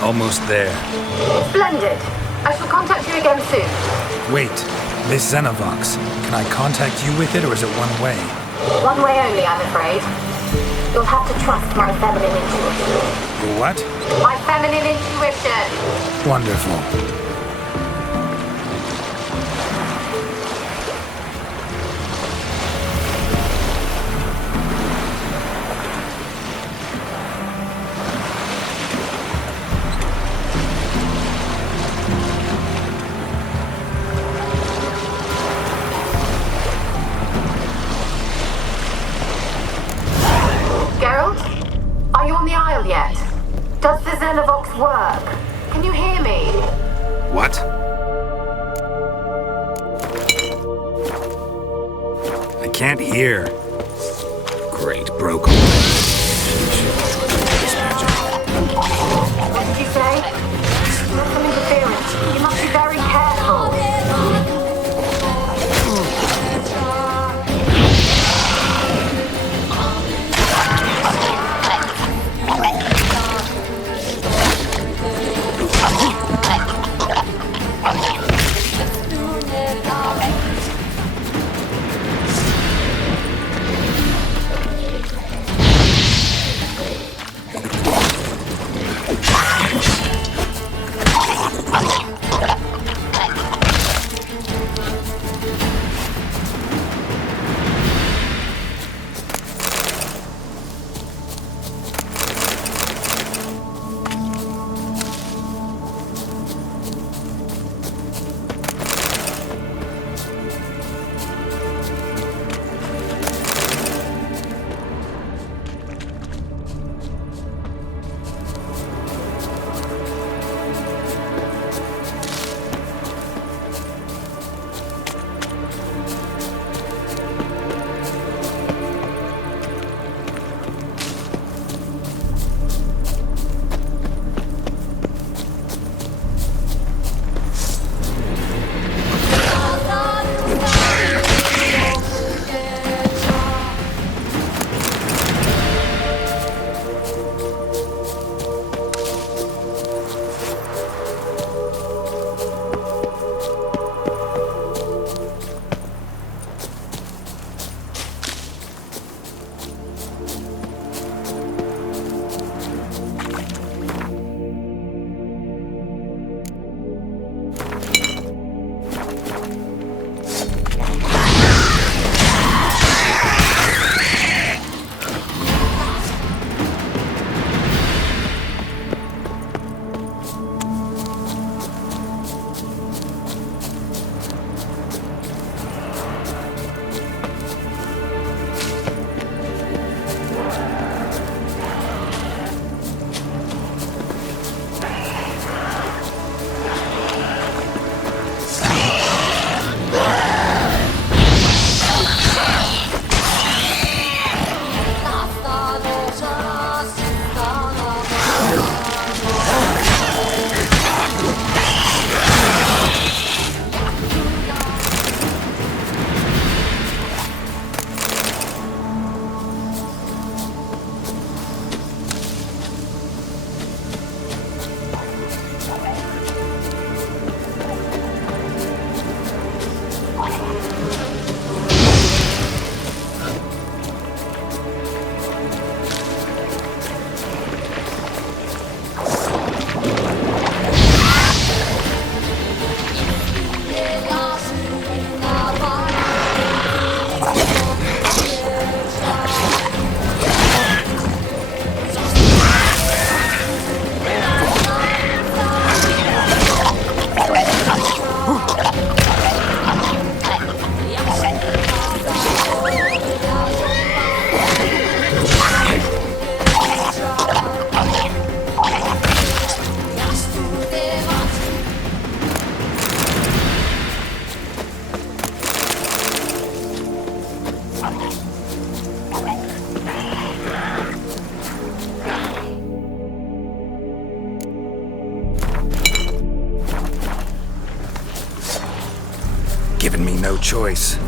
Almost there. Splendid. I shall contact you again soon. Wait, this Xenovox. Can I contact you with it, or is it one way? One way only, I'm afraid. You'll have to trust my feminine intuition. Your what? My feminine intuition. Wonderful. Yet. Does the Xenovox work? Can you hear me? What? I can't hear. Great, broken. What did you say? There's some interference. You must be very careful. given me no choice.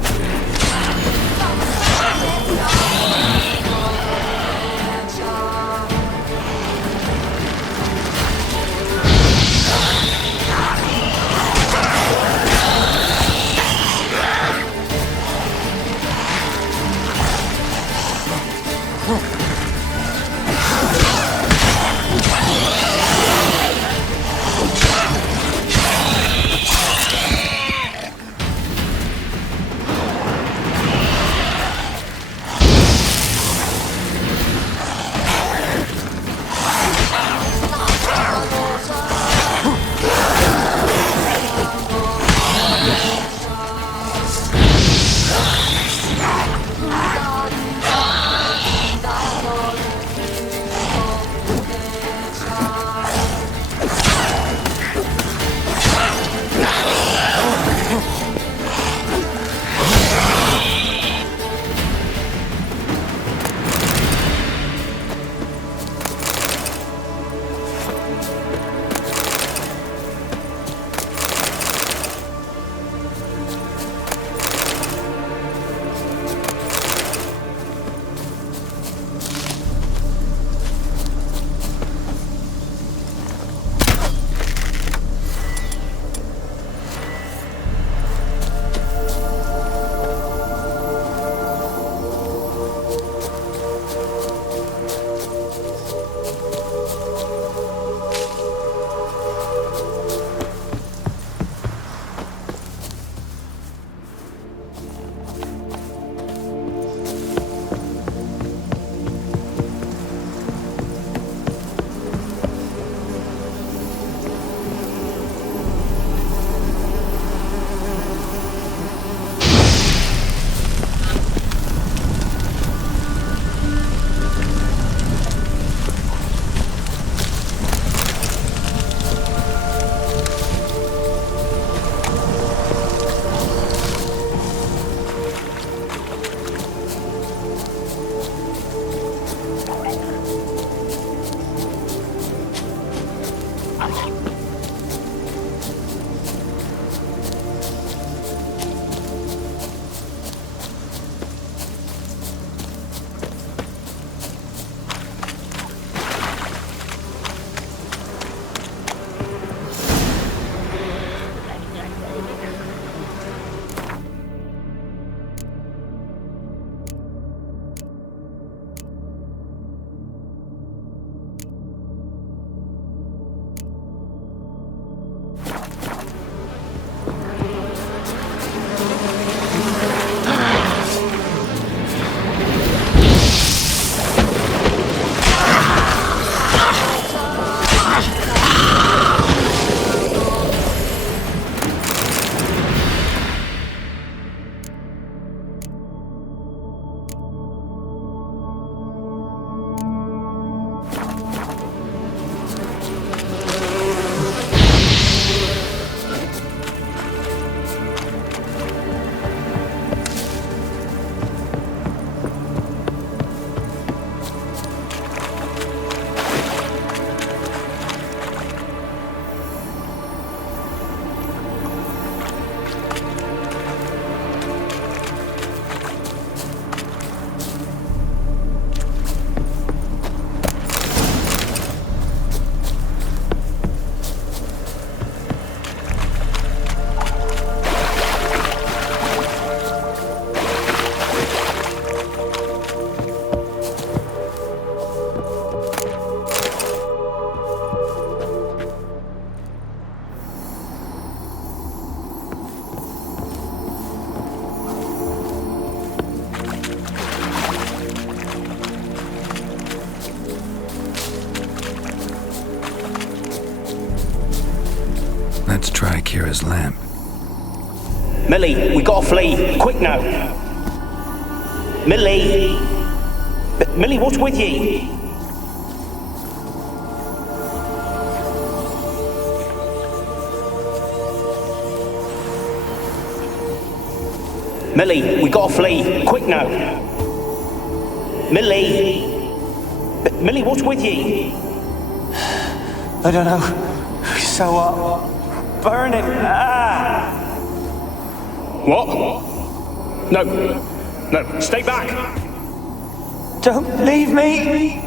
Let's try Keira's lamp. Millie, we gotta flee. Quick now. Millie! Millie, what's with ye? Millie, we gotta flee. Quick now. Millie! Millie, what's with ye? I don't know. So, burning. What? No. No, stay back! Don't leave me!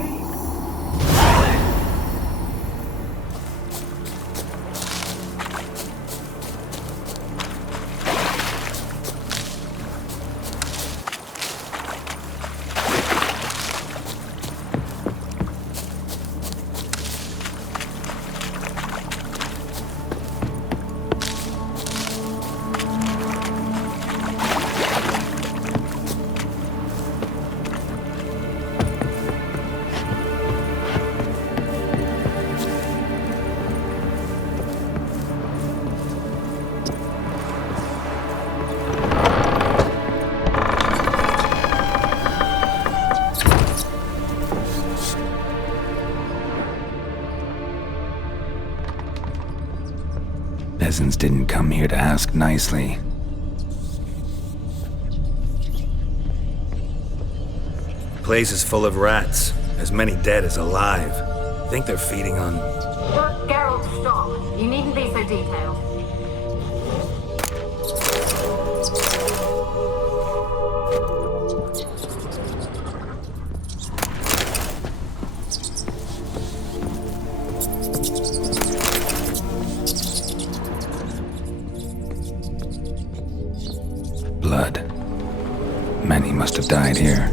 Peasants didn't come here to ask nicely. Place is full of rats, as many dead as alive. Think they're feeding on... Geralt, stop. You needn't be so detailed. Blood. Many must have died here.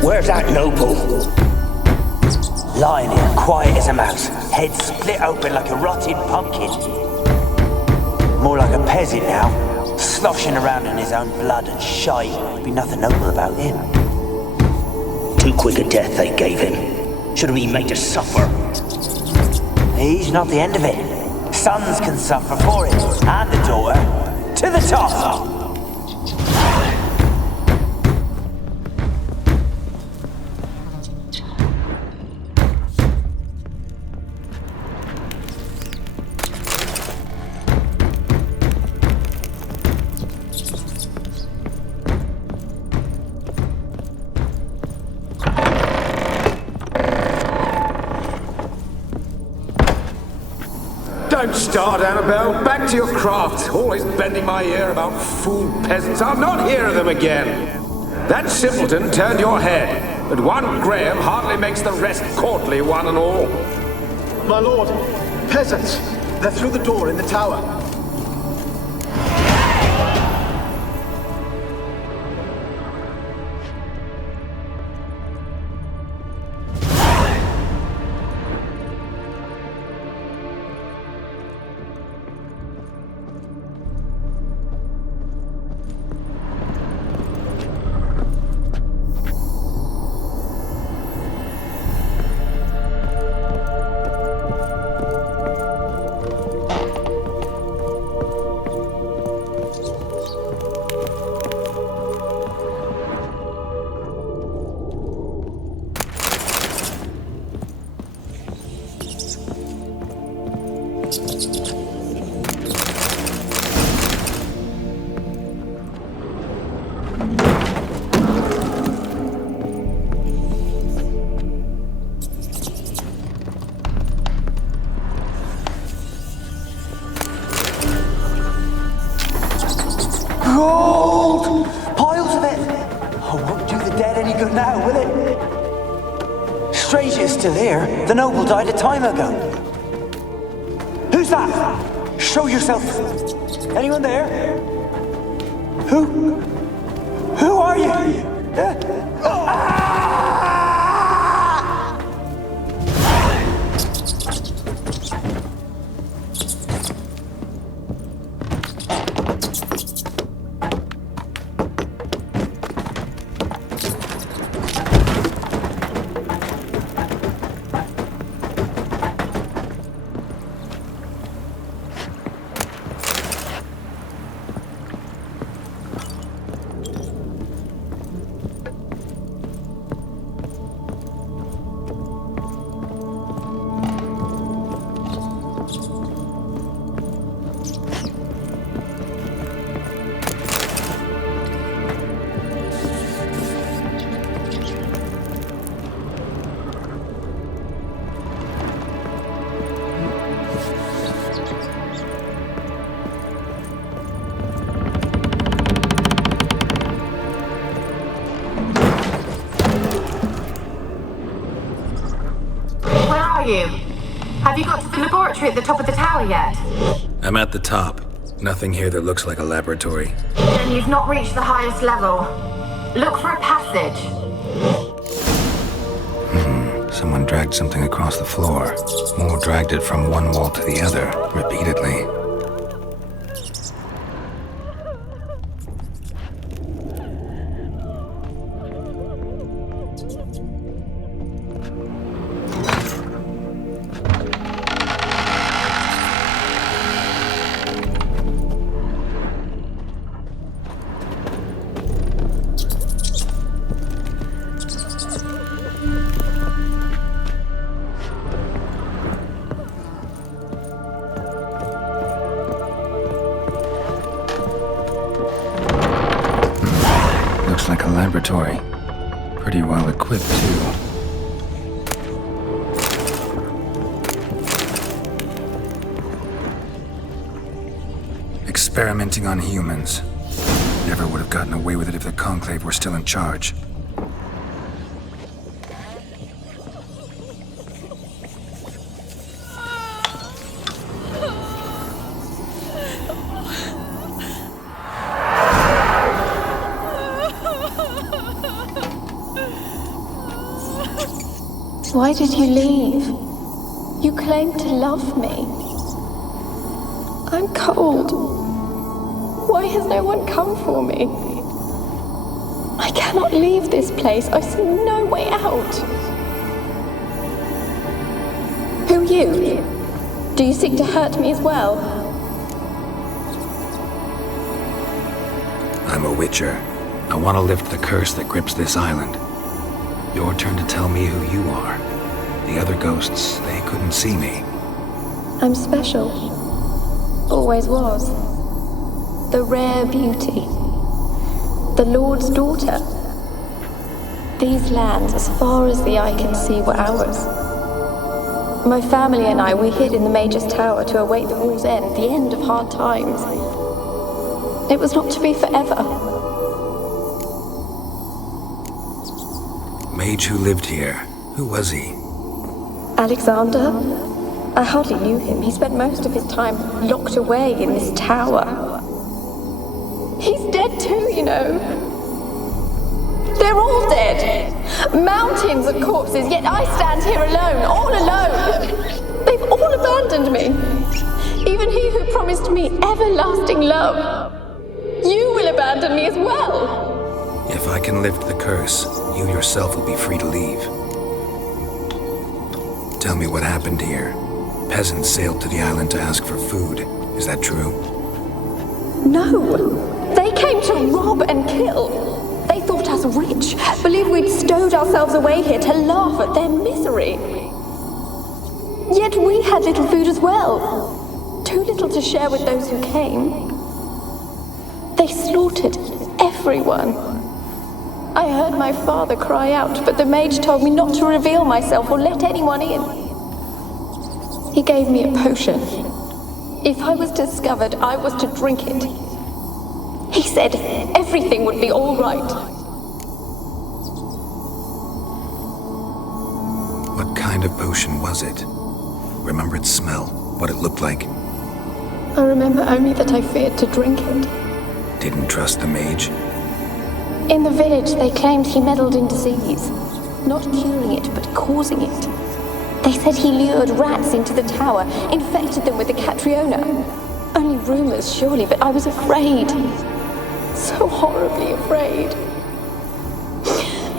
Where's that noble? Lying here, quiet as a mouse, head split open like a rotted pumpkin. More like a peasant now, sloshing around in his own blood and shite. Be nothing noble about him. Too quick a death they gave him. Should have been made to suffer. He's not the end of it. Sons can suffer for it, and the daughter. To the top! Don't start, Annabelle. Back to your craft. Always bending my ear about fool peasants. I'll not hear of them again. That simpleton turned your head, but one Graham hardly makes the rest courtly, one and all. My lord, peasants. They're through the door in the tower. Gold! Piles of it! Oh, won't do the dead any good now, will it? Strange it's still here. The noble died a time ago. Who's that? Show yourself. Anyone there? Who? Who are you? you? Have you got to the laboratory at the top of the tower yet? I'm at the top. Nothing here that looks like a laboratory. Then you've not reached the highest level. Look for a passage. Someone dragged something across the floor. More dragged it from one wall to the other, repeatedly. Looks like a laboratory. Pretty well equipped, too. Experimenting on humans. Never would have gotten away with it if the Conclave were still in charge. Why did you leave? You claimed to love me. I'm cold. Why has no one come for me? I cannot leave this place. I see no way out. Who are you? Do you seek to hurt me as well? I'm a witcher. I want to lift the curse that grips this island. Your turn to tell me who you are. The other ghosts, they couldn't see me. I'm special. Always was. The rare beauty. The Lord's daughter. These lands, as far as the eye can see, were ours. My family and I, we hid in the Mage's Tower to await the war's end, the end of hard times. It was not to be forever. Mage who lived here. Who was he? Alexander? I hardly knew him. He spent most of his time locked away in this tower. He's dead too, you know. They're all dead. Mountains of corpses, yet I stand here alone, all alone. They've all abandoned me. Even he who promised me everlasting love. You will abandon me as well. If I can lift the curse, you yourself will be free to leave. Tell me what happened here. Peasants sailed to the island to ask for food. Is that true? No. They came to rob and kill. They thought us rich, believed we'd stowed ourselves away here to laugh at their misery. Yet we had little food as well. Too little to share with those who came. They slaughtered everyone. I heard my father cry out, but the mage told me not to reveal myself or let anyone in. He gave me a potion. If I was discovered, I was to drink it. He said everything would be all right. What kind of potion was it? Remember its smell? What it looked like? I remember only that I feared to drink it. Didn't trust the mage? In the village, they claimed he meddled in disease. Not curing it, but causing it. They said he lured rats into the tower, infected them with the Catriona. Only rumors, surely, but I was afraid. So horribly afraid.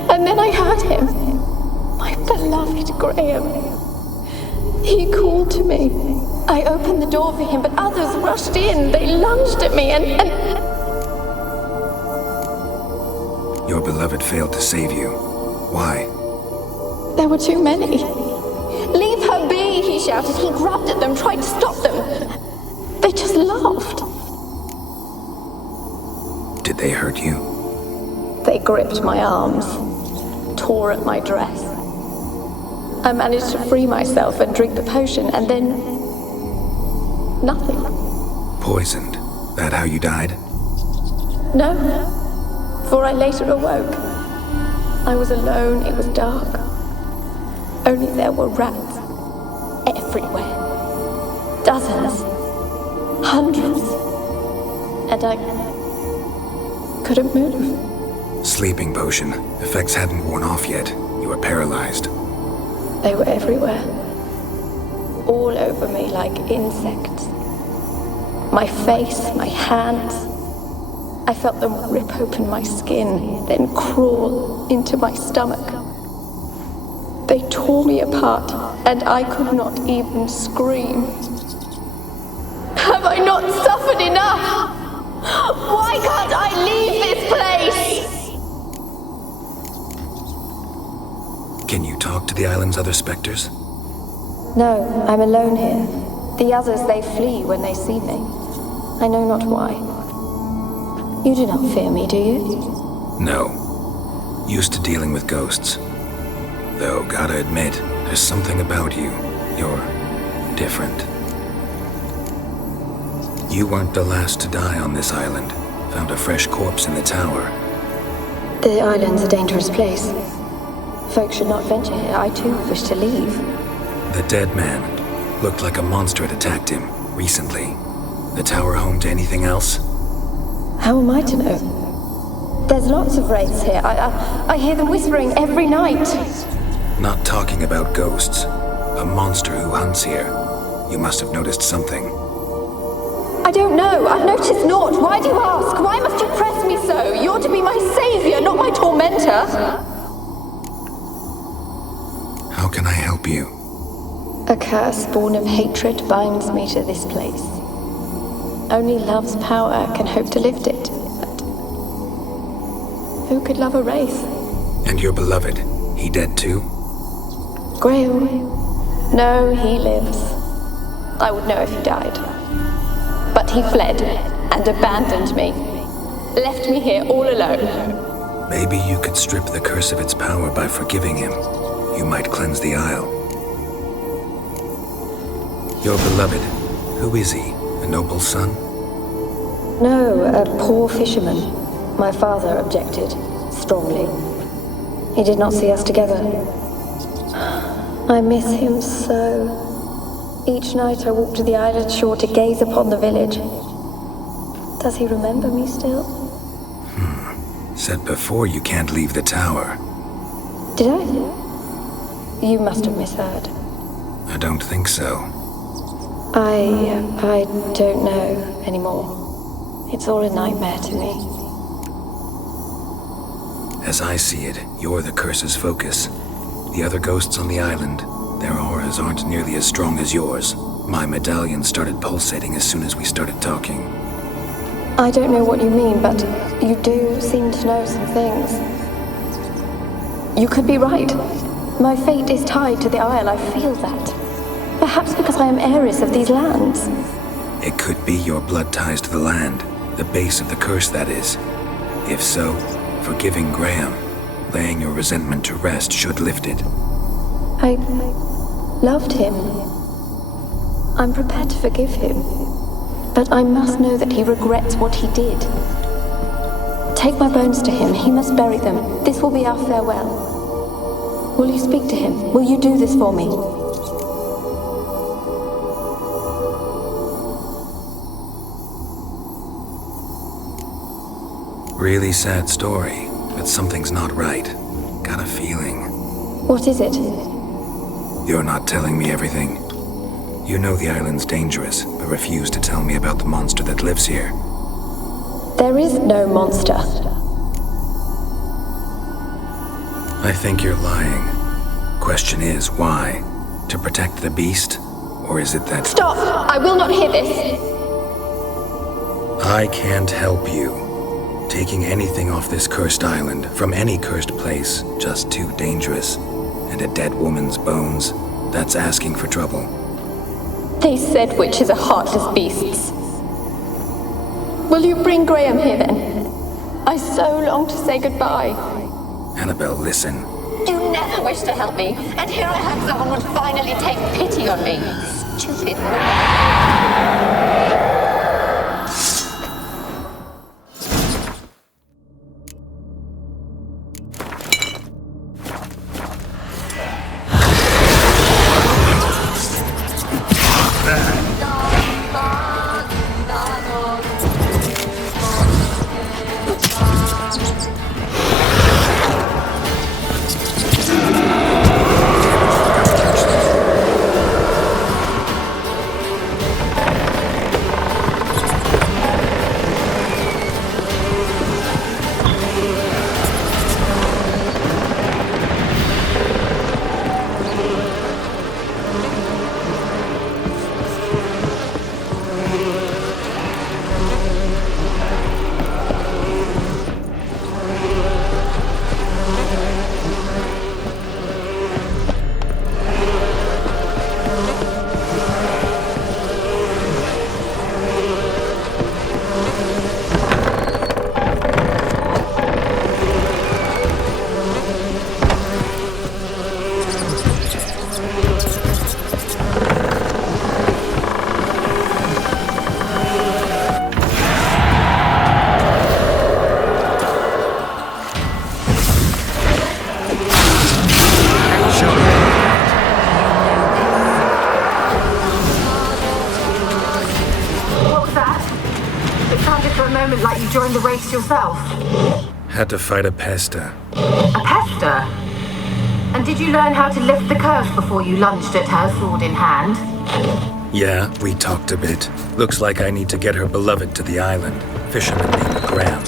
And then I heard him. My beloved Graham. He called to me. I opened the door for him, but others rushed in. They lunged at me and... Your beloved failed to save you. Why? There were too many. Leave her be, he shouted. He grabbed at them, tried to stop them. They just laughed. Did they hurt you? They gripped my arms, tore at my dress. I managed to free myself and drink the potion, and then... nothing. Poisoned. That how you died? No, for I later awoke. I was alone, it was dark. Only there were rats. everywhere. Dozens. Hundreds. And I couldn't move. Sleeping potion. Effects hadn't worn off yet. You were paralyzed. They were everywhere. All over me like insects. My face, my hands. I felt them rip open my skin, then crawl into my stomach. They tore me apart, and I could not even scream. Have I not suffered enough? Why can't I leave this place? Can you talk to the island's other specters? No, I'm alone here. The others, they flee when they see me. I know not why. You do not fear me, do you? No. Used to dealing with ghosts. Though, gotta admit, there's something about you. You're different. You weren't the last to die on this island. Found a fresh corpse in the tower. The island's a dangerous place. Folk should not venture here. I too wish to leave. The dead man. Looked like a monster had attacked him, recently. The tower home to anything else? How am I to know? There's lots of wraiths here. I hear them whispering every night. Not talking about ghosts. A monster who hunts here. You must have noticed something. I don't know. I've noticed naught. Why do you ask? Why must you press me so? You're to be my savior, not my tormentor. How can I help you? A curse born of hatred binds me to this place. Only love's power can hope to lift it. But who could love a wraith? And your beloved, he dead too? Grail? No, he lives. I would know if he died. But he fled and abandoned me. Left me here all alone. Maybe you could strip the curse of its power by forgiving him. You might cleanse the Isle. Your beloved, who is he? A noble son? No, a poor fisherman. My father objected, strongly. He did not see us together. I miss him so. Each night I walk to the island shore to gaze upon the village. Does he remember me still? Said before you can't leave the tower. Did I? You must have misheard. I don't think so. I don't know anymore. It's all a nightmare to me. As I see it, you're the curse's focus. The other ghosts on the island, their auras aren't nearly as strong as yours. My medallion started pulsating as soon as we started talking. I don't know what you mean, but you do seem to know some things. You could be right. My fate is tied to the Isle, I feel that. Perhaps because I am heiress of these lands. It could be your blood ties to the land, the base of the curse, that is. If so, forgiving Graham, laying your resentment to rest should lift it. I loved him. I'm prepared to forgive him. But I must know that he regrets what he did. Take my bones to him. He must bury them. This will be our farewell. Will you speak to him? Will you do this for me? Really sad story, but something's not right. Got a feeling. What is it? You're not telling me everything. You know the island's dangerous, but refuse to tell me about the monster that lives here. There is no monster. I think you're lying. Question is, why? To protect the beast? Or is it that... Stop! I will not hear this! I can't help you. Taking anything off this cursed island, from any cursed place, just too dangerous. And a dead woman's bones, that's asking for trouble. They said witches are heartless beasts. Will you bring Graham here then? I so long to say goodbye. Annabelle, listen. You never wished to help me, and here I have someone would finally take pity on me. Stupid woman. that you joined the wraiths yourself? Had to fight a pester. A pester? And did you learn how to lift the curse before you lunged at her, sword in hand? Yeah, we talked a bit. Looks like I need to get her beloved to the island. Fisherman named Graham.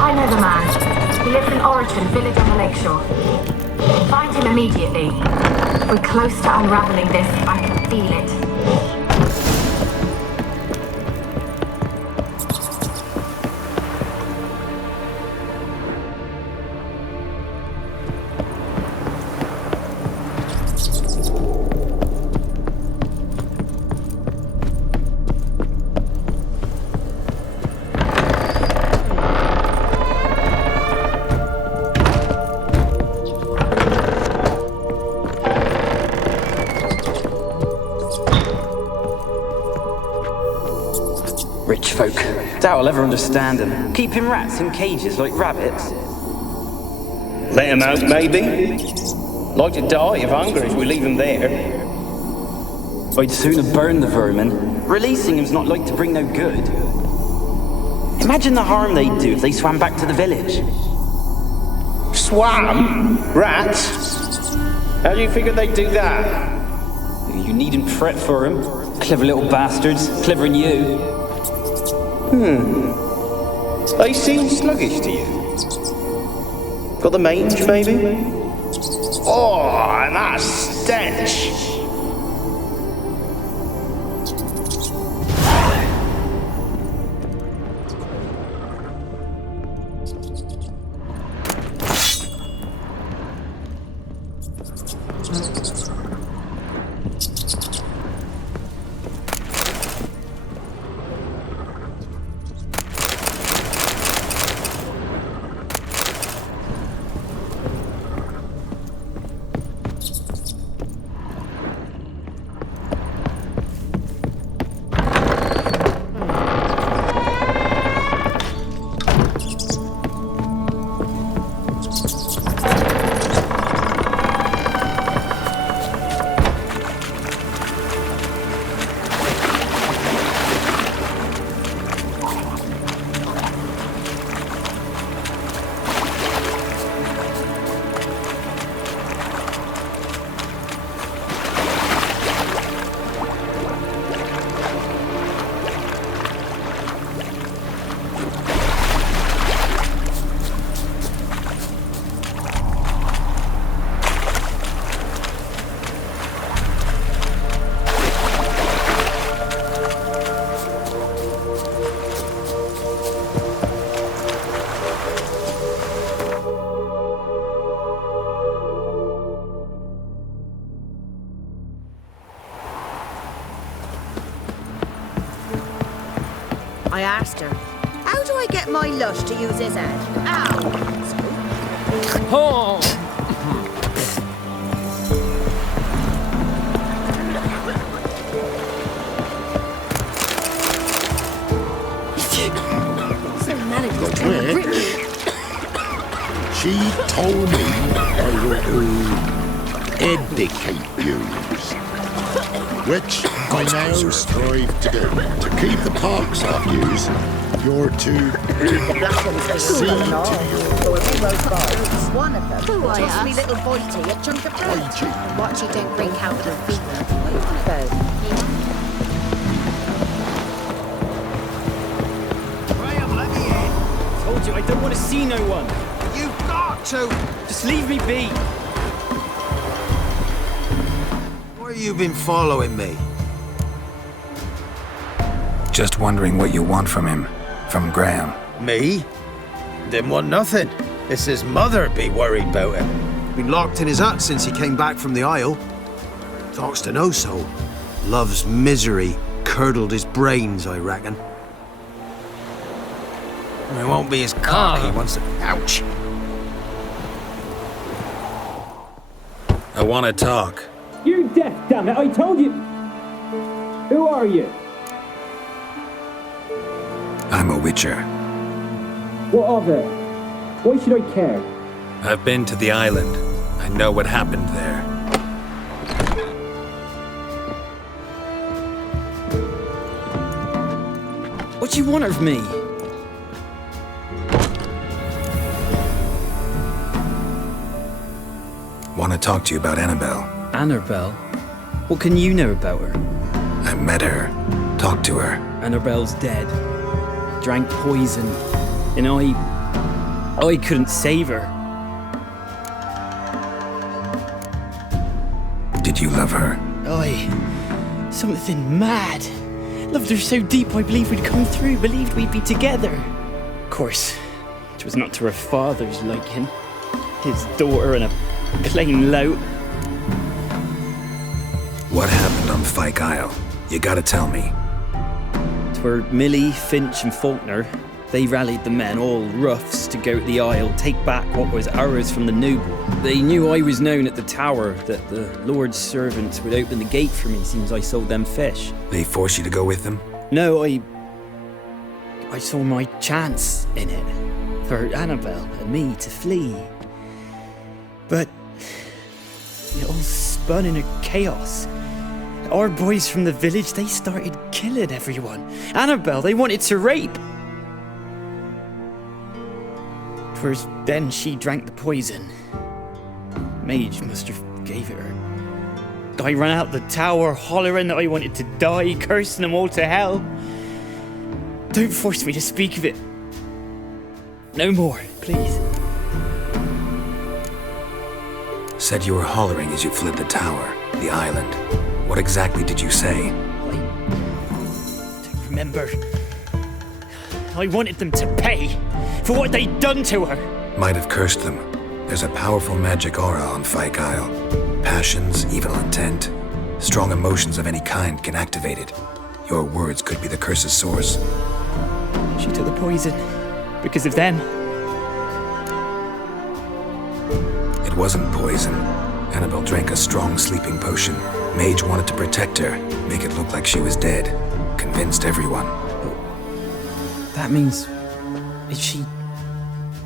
I know the man. He lives in Origin, village on the lakeshore. Find him immediately. We're close to unraveling this. I can feel it. Rich folk. Doubt I'll ever understand them. Keeping rats in cages like rabbits. Let them out, maybe? Like to die of hunger if we leave them there. I'd sooner burn the vermin. Releasing them's not like to bring no good. Imagine the harm they'd do if they swam back to the village. Swam? Rats? How do you figure they'd do that? You needn't fret for them. Clever little bastards. Clever than you. They seem sluggish to you. Got the mange, maybe? Oh, and that stench! I asked her, how do I get my lush to use his head? Ow! Oh! She told me I were to educate yous, which I now strive to do. To keep the pox off yous, you're to see to One of them Who I tossed me asked? little Boitie a chunk of bread. Boitie. What she don't bring out the fever. What are you on about? Graham, let me in! Told you, I don't want to see no one! You've got to! Just leave me be! Why have you been following me? Just wondering what you want from him. From Graham. Me? Didn't want nothing. It's his mother be worried about him. Been locked in his hut since he came back from the Isle. Talks to no soul. Love's misery curdled his brains, I reckon. It won't be his car he wants to... Ouch! I want to talk. You're deaf, damn it! I told you! Who are you? I'm a witcher. What of it? Why should I care? I've been to the island. I know what happened there. What do you want of me? talk to you about Annabelle. Annabelle? What can you know about her? I met her. Talked to her. Annabelle's dead. Drank poison. And I couldn't save her. Did you love her? Something mad. Loved her so deep I believed we'd come through, believed we'd be together. Of course, it was not to her father's liking. His daughter and a plain lout. What happened on Fyke Isle? You gotta tell me. 'Twere Millie, Finch and Faulkner. They rallied the men, all roughs, to go to the Isle, take back what was ours from the noble. They knew I was known at the tower, that the Lord's servants would open the gate for me, seems I sold them fish. They forced you to go with them? No, I saw my chance in it, for Annabelle and me to flee. But it all spun in a chaos. Our boys from the village, they started killing everyone. Annabelle, they wanted to rape. First, then she drank the poison. Mage must have gave it her. I ran out the tower, hollering that I wanted to die, cursing them all to hell. Don't force me to speak of it. No more, please. Said you were hollering as you fled the tower, the island. What exactly did you say? I don't remember. I wanted them to pay for what they'd done to her. Might have cursed them. There's a powerful magic aura on Fyke Isle. Passions, evil intent, strong emotions of any kind can activate it. Your words could be the curse's source. She took the poison because of them. It wasn't poison. Annabelle drank a strong sleeping potion. Mage wanted to protect her, make it look like she was dead. Convinced everyone. That means... is she...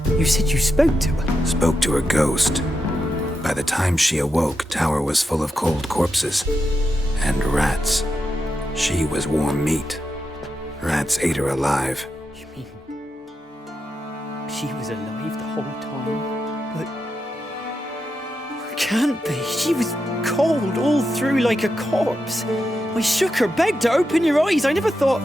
You said you spoke to her? Spoke to her ghost. By the time she awoke, tower was full of cold corpses. And rats. She was warm meat. Rats ate her alive. You mean... she was alive the whole time? But... can't be. She was cold all through like a corpse. I shook her, begged her, open your eyes. I never thought...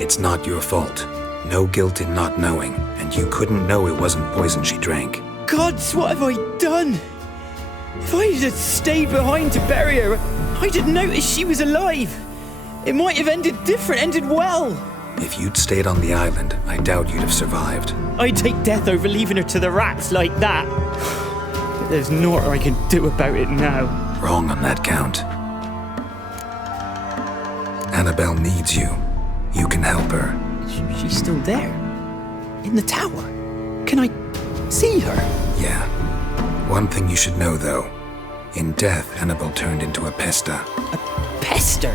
It's not your fault. No guilt in not knowing, and you couldn't know it wasn't poison she drank. Gods, what have I done? If I had stayed behind to bury her, I'd have noticed she was alive. It might have ended different, ended well. If you'd stayed on the island, I doubt you'd have survived. I'd take death over leaving her to the rats like that. But there's naught I can do about it now. Wrong on that count. Annabelle needs you. You can help her. She's still there. In the tower. Can I see her? Yeah. One thing you should know, though. In death, Annabelle turned into a pesta. A pester?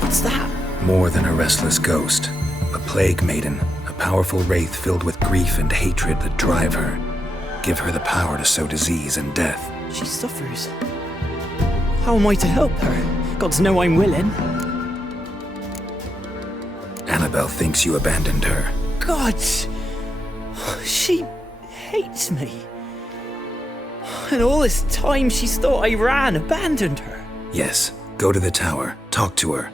What's that? More than a restless ghost. A plague maiden. A powerful wraith filled with grief and hatred that drive her. Give her the power to sow disease and death. She suffers. How am I to help her? Gods know I'm willing. Annabelle thinks you abandoned her. Gods! She hates me. And all this time she's thought I ran, abandoned her. Yes, go to the tower, talk to her.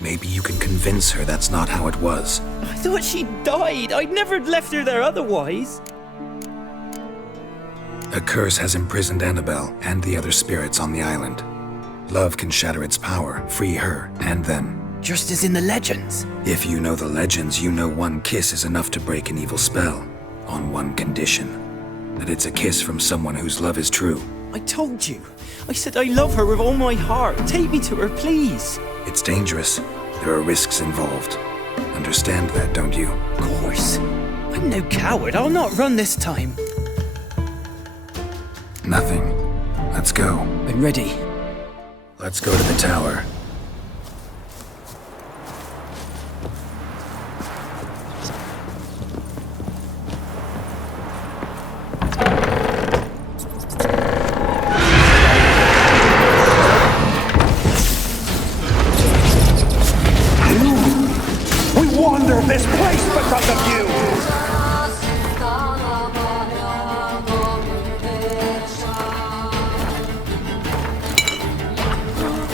Maybe you can convince her that's not how it was. I thought she died. I'd never left her there otherwise. A curse has imprisoned Annabelle and the other spirits on the island. Love can shatter its power, free her and them. Just as in the legends. If you know the legends, you know one kiss is enough to break an evil spell. On one condition. That it's a kiss from someone whose love is true. I told you. I said I love her with all my heart. Take me to her, please. It's dangerous. There are risks involved. Understand that, don't you? Of course. I'm no coward. I'll not run this time. Nothing. Let's go. I'm ready. Let's go to the tower. This place because of you!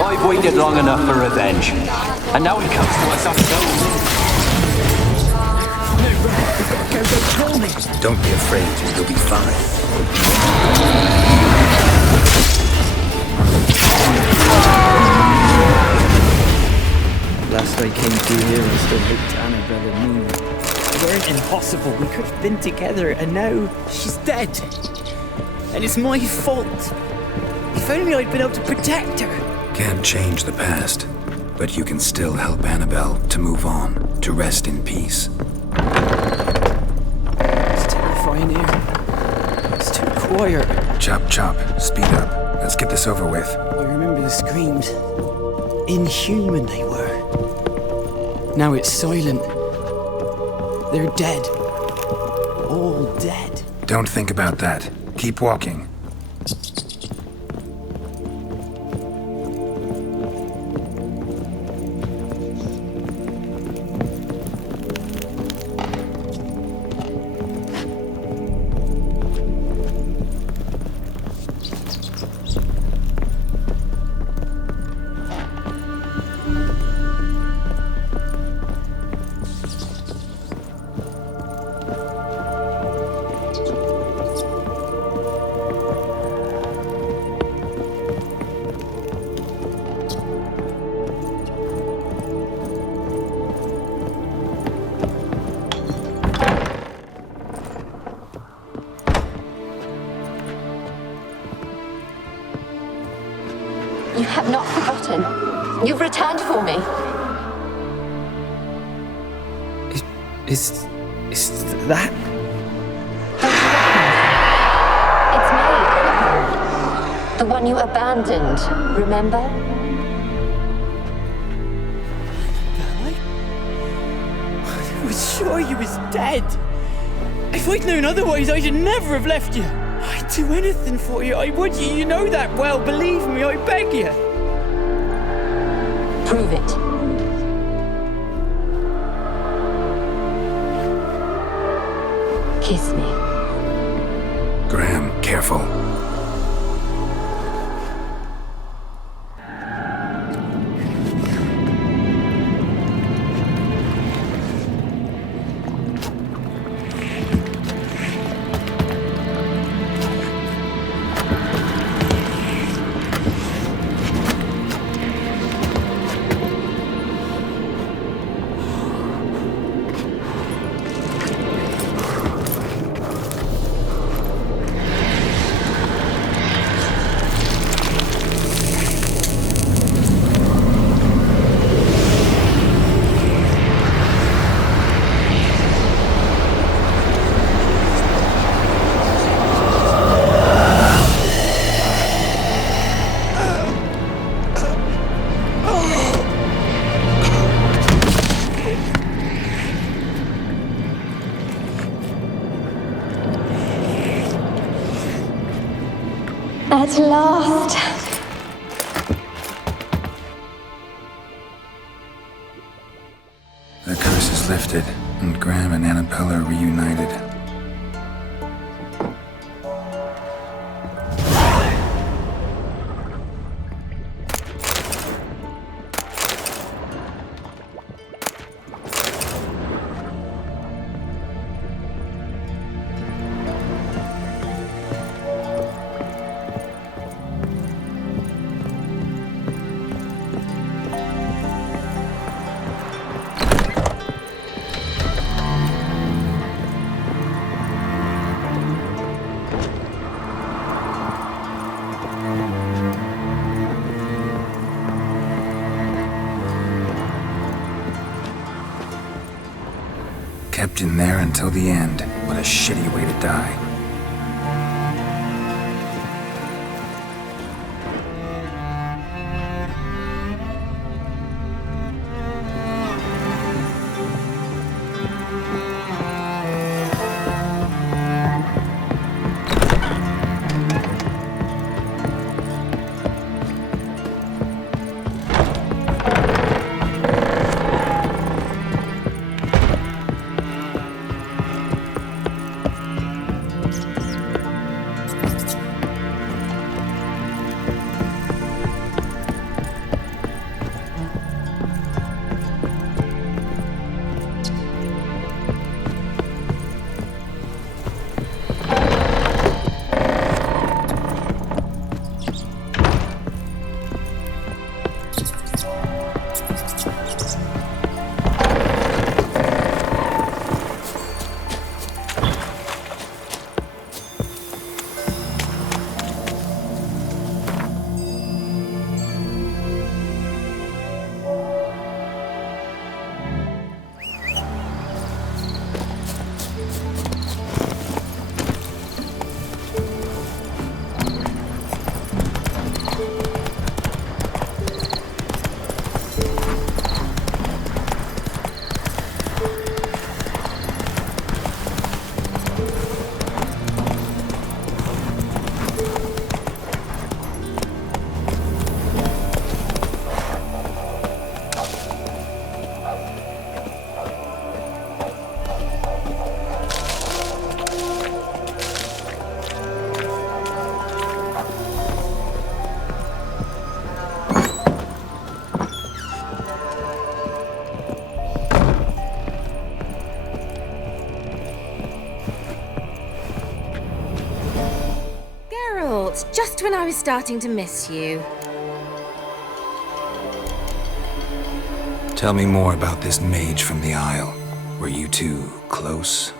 I've waited long enough for revenge. And now he comes to us on his own. Don't be afraid, you'll be fine. Last I came through here, I still looked at Annabelle and me. It weren't impossible. We could have been together, and now she's dead. And it's my fault. If only I'd been able to protect her. Can't change the past, but you can still help Annabelle to move on, to rest in peace. It's terrifying here. It's too quiet. Chop, chop. Speed up. Let's get this over with. I remember the screams. Inhuman they were. Now it's silent. They're dead. All dead. Don't think about that. Keep walking. You have not forgotten. You've returned for me. Is that? It's me, Annabelle. The one you abandoned, remember? I was sure you was dead. If I'd known otherwise, I'd never have left you. I'd do anything for you. I would. You know that well. Believe me, I beg you. Prove it. Kiss me. Graham, careful. At last. The curse is lifted, and Graham and Annabelle are reunited. Kept in there until the end. What a shitty way to die. Geralt, just when I was starting to miss you. Tell me more about this mage from the Isle. Were you two close?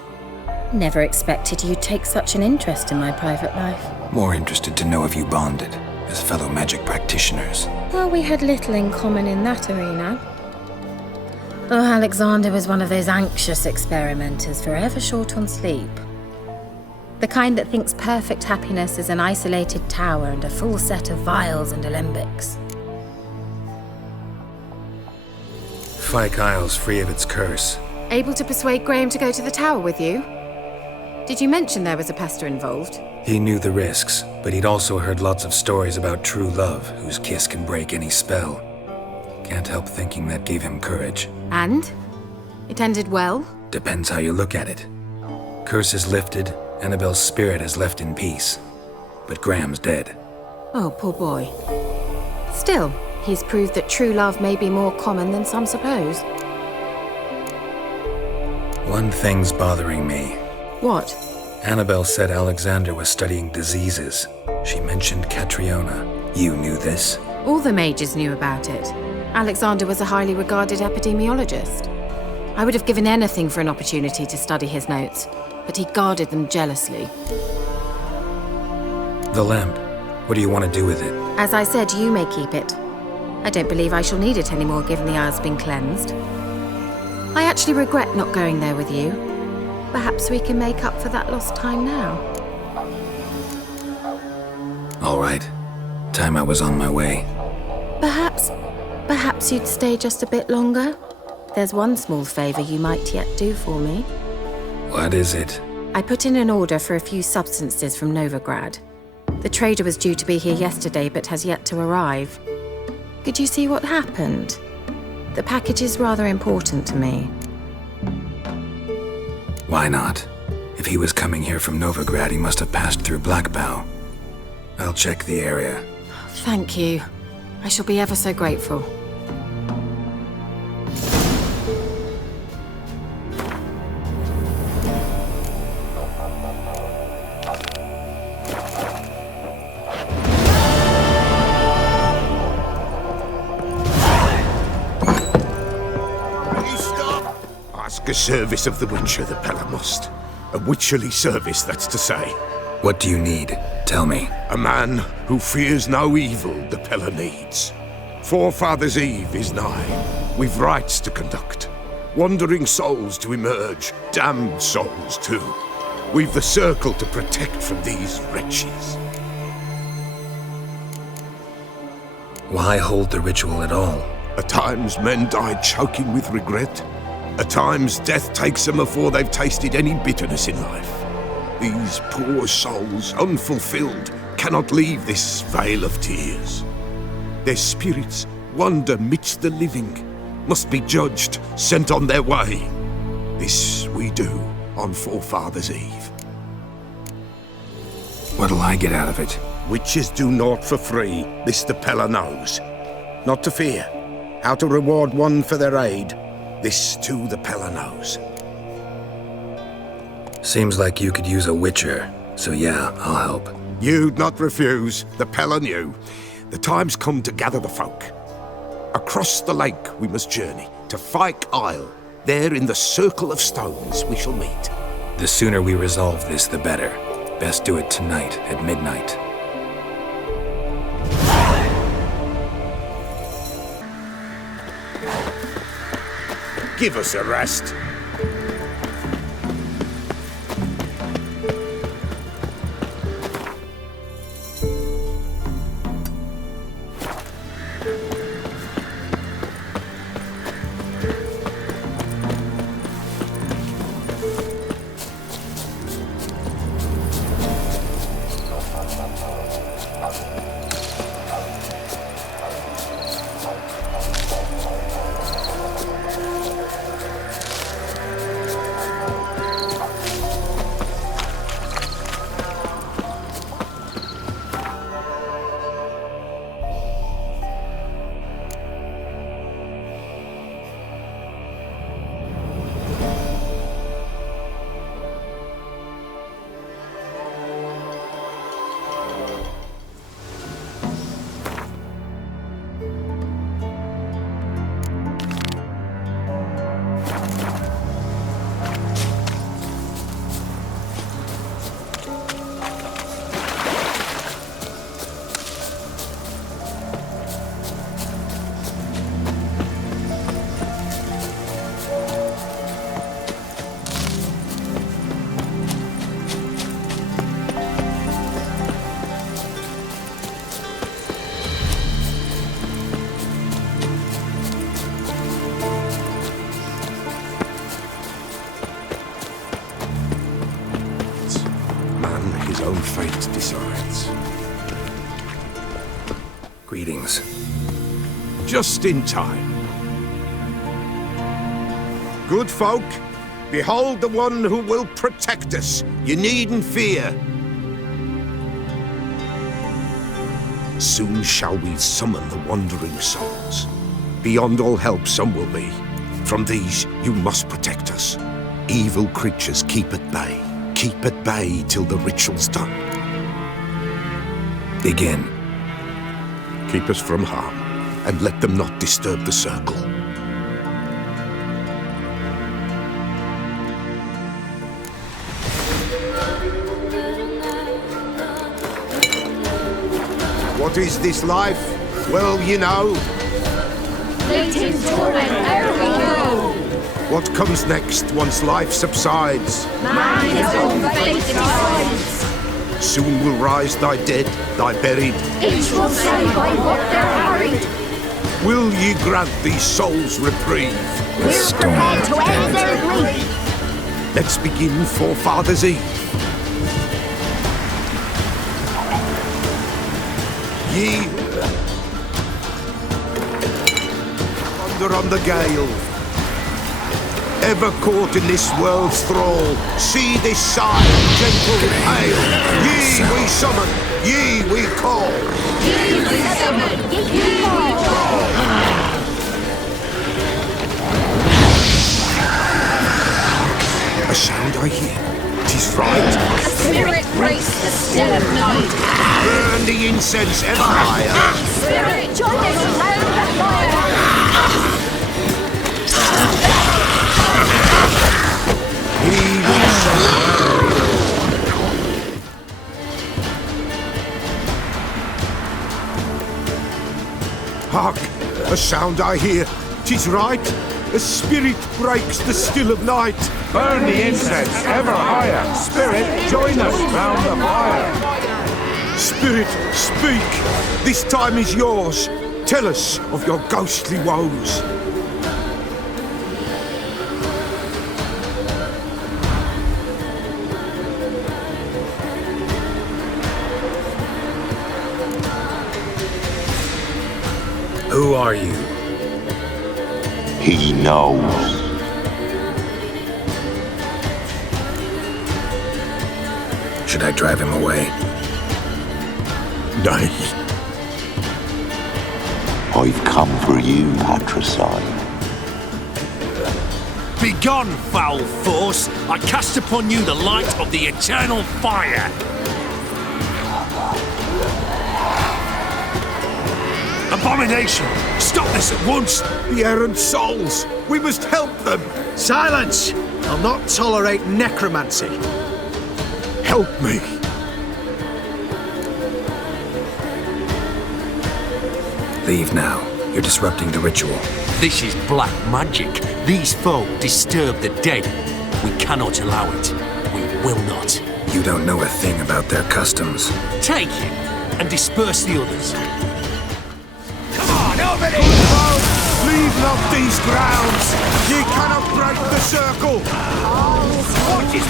Never expected you'd take such an interest in my private life. More interested to know if you bonded, as fellow magic practitioners. Well, we had little in common in that arena. Oh, Alexander was one of those anxious experimenters, forever short on sleep. The kind that thinks perfect happiness is an isolated tower and a full set of vials and alembics. Fyke Isle's free of its curse. Able to persuade Graham to go to the tower with you? Did you mention there was a pester involved? He knew the risks, but he'd also heard lots of stories about true love, whose kiss can break any spell. Can't help thinking that gave him courage. And? It ended well? Depends how you look at it. Curse is lifted, Annabelle's spirit has left in peace. But Graham's dead. Oh, poor boy. Still, he's proved that true love may be more common than some suppose. One thing's bothering me. What? Annabelle said Alexander was studying diseases. She mentioned Catriona. You knew this? All the mages knew about it. Alexander was a highly regarded epidemiologist. I would have given anything for an opportunity to study his notes, but he guarded them jealously. The lamp. What do you want to do with it? As I said, you may keep it. I don't believe I shall need it anymore, given the Isle's been cleansed. I actually regret not going there with you. Perhaps we can make up for that lost time now. All right. Time I was on my way. Perhaps you'd stay just a bit longer? There's one small favor you might yet do for me. What is it? I put in an order for a few substances from Novigrad. The trader was due to be here yesterday, but has yet to arrive. Could you see what happened? The package is rather important to me. Why not? If he was coming here from Novigrad, he must have passed through Blackbow. I'll check the area. Thank you. I shall be ever so grateful. A service of the Witcher, the Pella must. A witcherly service, that's to say. What do you need? Tell me. A man who fears no evil the Pella needs. Forefathers' Eve is nigh. We've rites to conduct. Wandering souls to emerge. Damned souls, too. We've the circle to protect from these wretches. Why hold the ritual at all? At times men die choking with regret. At times, death takes them before they've tasted any bitterness in life. These poor souls, unfulfilled, cannot leave this vale of tears. Their spirits wander midst the living, must be judged, sent on their way. This we do on Forefathers' Eve. What'll I get out of it? Witches do naught for free, this the Pella knows. Not to fear. How to reward one for their aid. This, too, the Pella knows. Seems like you could use a witcher, so yeah, I'll help. You'd not refuse. The Pella knew. The time's come to gather the folk. Across the lake we must journey, to Fyke Isle. There in the circle of stones we shall meet. The sooner we resolve this, the better. Best do it tonight, at midnight. Give us a rest. Greetings. Just in time. Good folk, behold the one who will protect us. You needn't fear. Soon shall we summon the wandering souls. Beyond all help some will be. From these you must protect us. Evil creatures keep at bay. Keep at bay till the ritual's done. Begin. Keep us from harm, and let them not disturb the circle. What is this life? Well, you know. Fleeting torment, ere we go. What comes next once life subsides? Man his own fate decides. Soon will rise thy dead, thy buried. Each will say by what they're harried. Will ye grant these souls reprieve? We're prepared to end their grief. Let's begin Forefathers' Eve. Ye wander on the gale, ever caught in this world's thrall. See this sign, gentle hail. Ye we summon, ye we call. Ye we summon, ye we call. A sound I hear, 'tis right. A spirit breaks the still of night. Burn the incense ever higher. Spirit, join us round the fire. Ye we summon. Hark, a sound I hear, 'tis right. A spirit breaks the still of night. Burn the incense ever higher. Spirit, join us round the fire. Spirit, speak. This time is yours. Tell us of your ghostly woes. Who are you? He knows. Should I drive him away? Nay. I've come for you, patricide. Begone, foul force! I cast upon you the light of the eternal fire! Abomination! Stop this at once! The errant souls! We must help them! Silence! I'll not tolerate necromancy. Help me! Leave now. You're disrupting the ritual. This is black magic. These folk disturb the dead. We cannot allow it. We will not. You don't know a thing about their customs. Take him and disperse the others. Come on, over there! Leave not these grounds! Ye cannot break the circle! What is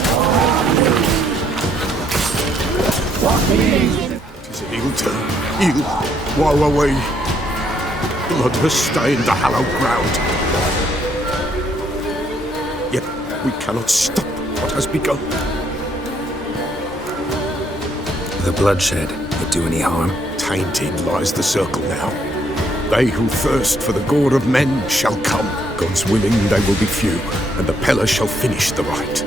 Tis an ill turn. Ill. Woe away. Blood has stained the hallowed ground. Yet we cannot stop what has begun. The bloodshed, it do any harm? Tainted lies the circle now. They who thirst for the gore of men shall come. God's willing, they will be few, and the Peller shall finish the rite.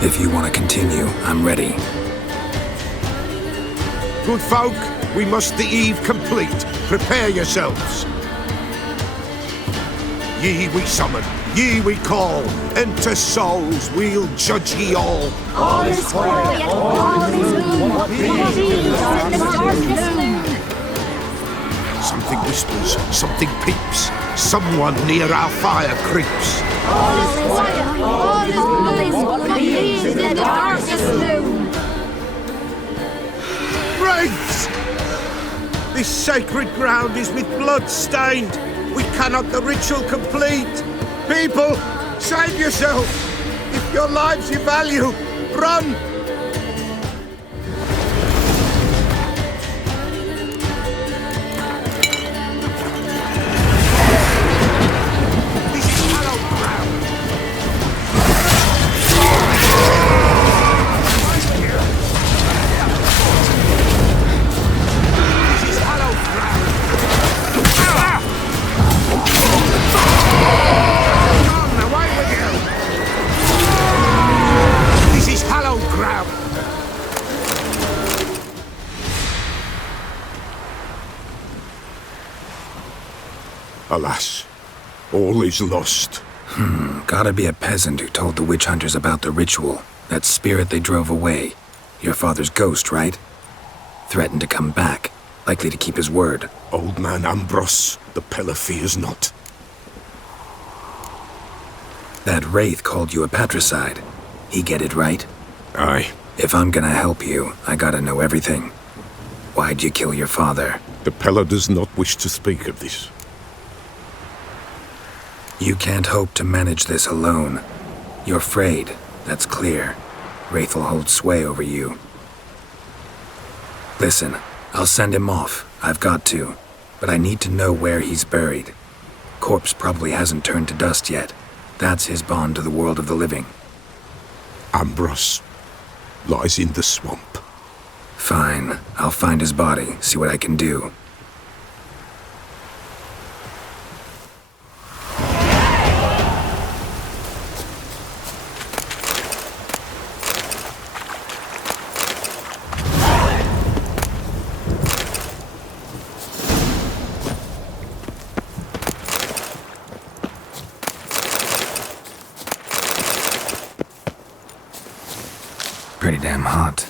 If you want to continue, I'm ready. Good folk, we must the eve complete. Prepare yourselves. Ye we summon, ye we call. Enter souls, we'll judge ye all. all is quiet, all is moon. What is in the darkness moon? Something whispers, something peeps. Someone near our fire creeps. All is quiet, all is moon. What is in the darkness moon? Wraiths! This sacred ground is with blood stained. We cannot the ritual complete. People, save yourself. If your lives you value, run! Alas, all is lost. Gotta be a peasant who told the witch hunters about the ritual. That spirit they drove away. Your father's ghost, right? Threatened to come back. Likely to keep his word. Old man Ambrose, the Peller fears not. That wraith called you a patricide. He get it right? Aye. If I'm gonna help you, I gotta know everything. Why'd you kill your father? The Peller does not wish to speak of this. You can't hope to manage this alone. You're afraid, that's clear. Wraith will hold sway over you. Listen, I'll send him off. I've got to. But I need to know where he's buried. Corpse probably hasn't turned to dust yet. That's his bond to the world of the living. Ambrose lies in the swamp. Fine. I'll find his body, see what I can do. Pretty damn hot.